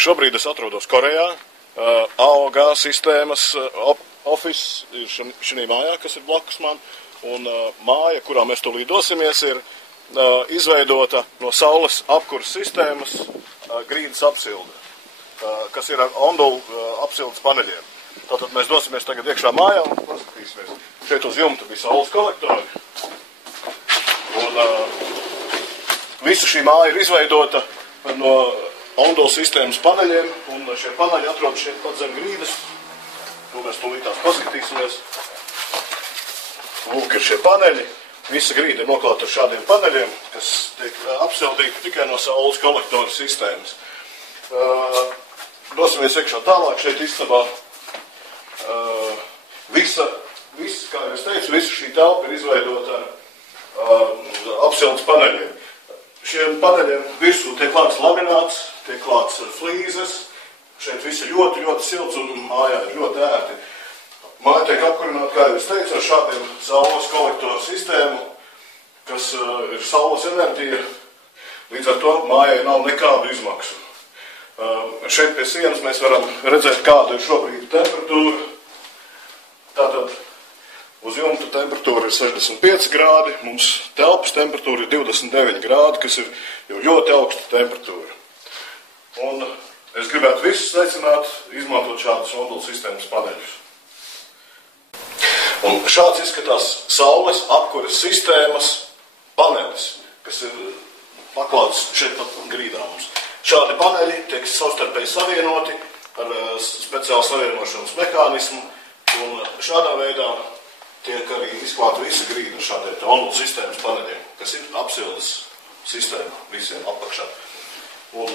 Šobrīd es atrodos Korejā, AOG sistēmas office ir šī mājā, kas ir blakus man, un māja, kurā mēs tūlīt dosimies, ir izveidota no saules apkuras sistēmas grīdas apsilde, kas ir ar ondulu apsildes paneļiem. Tātad mēs dosimies tagad iekšā mājā un paskatīsimies. Šeit uz jumta bija saules kolektori. Un visa šī māja ir izveidota no ondulu sistēmas paneļiem, un šie paneļi atrodas šeit pat zem grīdas. To mēs tūlītās paskatīsimies. Lūk, ir šie paneļi. Visa grīda ir noklāta ar šādiem paneļiem, kas tiek apsildīti tikai no saules kolektora sistēmas. Dosimies iekšā tālāk. Šeit istabā visa, kā jau es teicu, visa šī telpa ir izveidota ar apsildes paneļiem. Šiem paneļiem virsū tiek klāts lamināts, tiek klāts flīzes. Šeit viss ir ļoti, ļoti silts un mājā ir ļoti ērti. Māja tiek apkurināta, kā jau es teicu, ar šādiem saules kolektoru sistēmu, kas ir saules enerģija. Līdz ar to mājai nav nekādu izmaksu. Šeit pie sienas mēs varam redzēt, kāda ir šobrīd temperatūra. Tātad uz jumta temperatūra ir 65 grādi, mums telpas temperatūra ir 29 grādi, kas ir jau ļoti augsta temperatūra. Un es gribētu visus aicināt izmantot šādas ondulu sistēmas paneļus. Un šāds izskatās saules apkuras sistēmas panelis, kas ir paklāts šeit pat grīdā mums. Šādi paneļi tiek savstarpēji savienoti ar speciālu savienošanas mehānismu, un šādā veidā tiek arī izklāta visa grīda ar šādiem ondulu sistēmas paneļiem, kas ir apsildes sistēma visiem apakšā. Un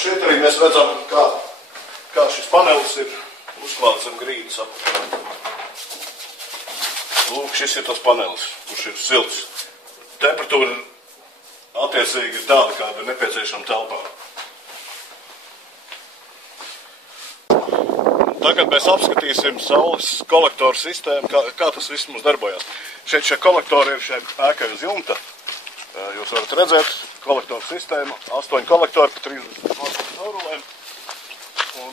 šeit arī mēs redzam, kā šis panelis ir uzklāts ar grīdas apakšā. Lūk, šis ir tas panelis, kurš ir silts. Temperatūra attiecīgi ir tāda, kāda ir nepieciešama telpā. Tagad mēs apskatīsim saules kolektoru sistēmu, kā tas viss mums darbojas. Šeit šie kolektori ir šeit ēkai uz jumta. Jūs varat redzēt kolektoru sistēmu, 8 kolektori pa 30 caurulēm. Un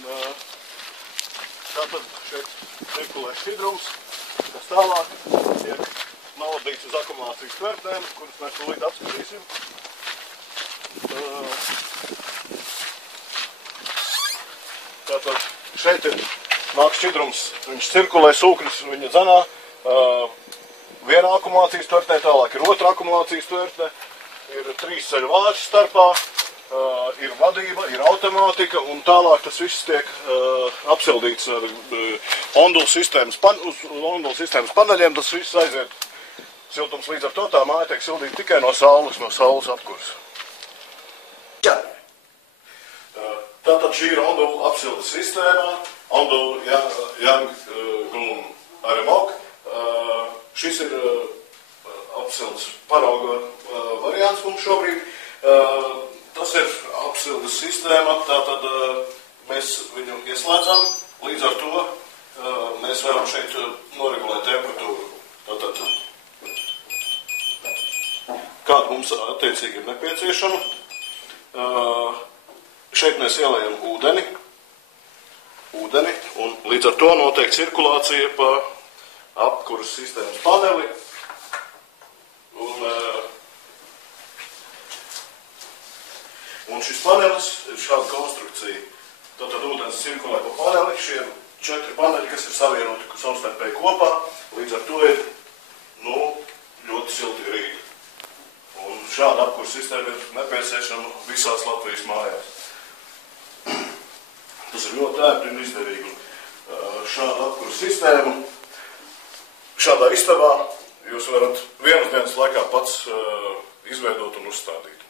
tātad šeit cirkulē šķidrums, kas tālāk tiek novadīts uz akumulācijas tvertnēm, kuras mēs tūlīt apskatīsim. Tātad šeit ir nāk šķidrums, viņš cirkulē sūknis viņa dzenā. Viena akumulācijas tvertnē, tālāk ir otra akumulācijas tvertne, ir 3 ceļu vāči starpā, ir vadība, ir automātika, un tālāk tas viss tiek apsildīts ar ondulu sistēmas paneļiem, tas viss aiziet siltums, līdz ar to tā māja tiek sildīta tikai no saules apkuras. Tātad šī ir ondulu apsildes sistēma, ondulu Yang Aremok. Šis ir apsildes parauga variants mums šobrīd. Tas ir apsildes sistēma, tātad mēs viņu ieslēdzam, līdz ar to mēs varam šeit noregulēt temperatūru. Tātad, kāda mums attiecīgi ir nepieciešama. Šeit mēs ielējam ūdeni, un līdz ar to notiek cirkulācija pa apkuras sistēmas paneli. Un šis panelis ir šāda konstrukcija. Tātad ūdens cirkulē pa paneli, šie 4 paneļi, kas ir savienoti savstarpēji kopā, līdz ar to ir ļoti silti grīdi. Un šāda apkuras sistēma ir nepieciešama visās Latvijas mājās. Tas ir ļoti ērti un izdevīgi. Šāda apkuras sistēma, šādā istabā jūs varat vienas dienas laikā pats izveidot un uzstādīt.